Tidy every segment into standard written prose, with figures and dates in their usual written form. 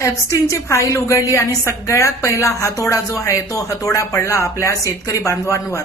एप्स्टीनची file उघडली आणि सगळ्यात पहिला हातोडा जो आहे तो हातोडा पडला आपल्या शेतकरी बांधवांवर.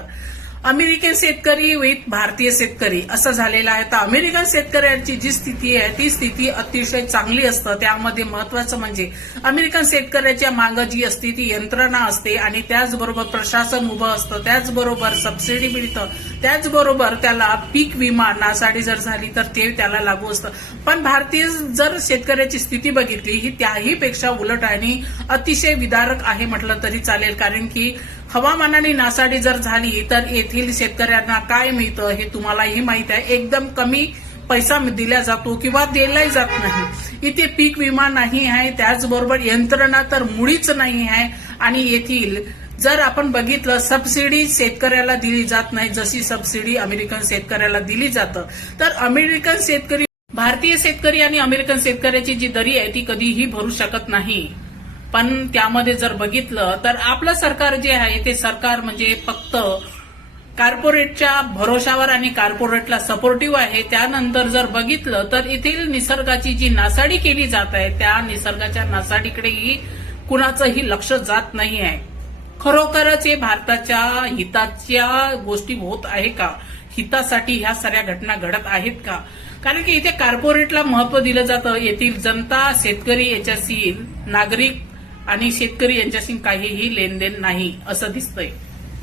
अमेरिकन शेतकरी विथ भारतीय शेतकरी असं झालेलं आहे. तर अमेरिकन शेतकऱ्यांची जी स्थिती आहे ती स्थिती अतिशय चांगली असतं. त्यामध्ये महत्वाचं म्हणजे अमेरिकन शेतकऱ्याच्या मागं जी असते ती यंत्रणा असते आणि त्याचबरोबर प्रशासन उभं असतं, त्याचबरोबर सबसिडी मिळतं, त्याचबरोबर त्याला पीक विमा नासाडी जर झाली तर ते त्याला लागू असतं. पण भारतीय जर शेतकऱ्याची स्थिती बघितली ही त्याहीपेक्षा उलट आणि अतिशय विदारक आहे म्हटलं तरी चालेल. कारण की हवामानाने नासाडी जर झाली तर येथील शेतकऱ्यांना काय मिळतं हे तुम्हालाही माहित आहे. एकदम कमी पैसा दिला जातो किंवा दिलाही जात नाही. इथे पीक विमा नाही आहे, त्याचबरोबर यंत्रणा तर मुळीच नाही आहे. आणि येथील जर आपण बघितलं सबसिडी शेतकऱ्याला दिली जात नाही जशी सबसिडी अमेरिकन शेतकऱ्याला दिली जातं. तर अमेरिकन शेतकरी भारतीय शेतकरी आणि अमेरिकन शेतकऱ्याची जी दरी आहे ती कधीही भरू शकत नाही. पण त्यामध्ये जर बघितलं तर आपलं सरकार जे आहे ते सरकार म्हणजे फक्त कॉर्पोरेटच्या भरोशावर आणि कॉर्पोरेटला सपोर्टिव्ह आहे. त्यानंतर जर बघितलं तर येथील निसर्गाची जी नासाडी केली जात आहे त्या निसर्गाच्या नासाडीकडेही कुणाचंही लक्ष जात नाही आहे. खरोखरच हे भारताच्या हिताच्या गोष्टी होत आहे का? हितासाठी ह्या साऱ्या घटना घडत आहेत का? कारण की इथे कॉर्पोरेटला महत्व दिलं जातं. येथील जनता शेतकरी याच्याशी नागरिक आणि शेतकरी यांच्याशी काहीही लेनदेन नाही असं दिसतंय.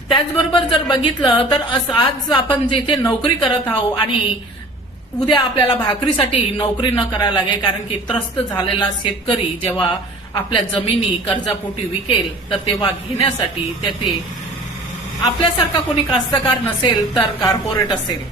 त्याचबरोबर जर बघितलं तर आज आपण जिथे नोकरी करत आहोत आणि उद्या आपल्याला भाकरीसाठी नोकरी न करायला लागेल. कारण की त्रस्त झालेला शेतकरी जेव्हा आपल्या जमिनी कर्जापोटी विकेल तर तेव्हा घेण्यासाठी त्याचे आपल्यासारखा कोणी कास्तकार नसेल तर कॉर्पोरेट असेल.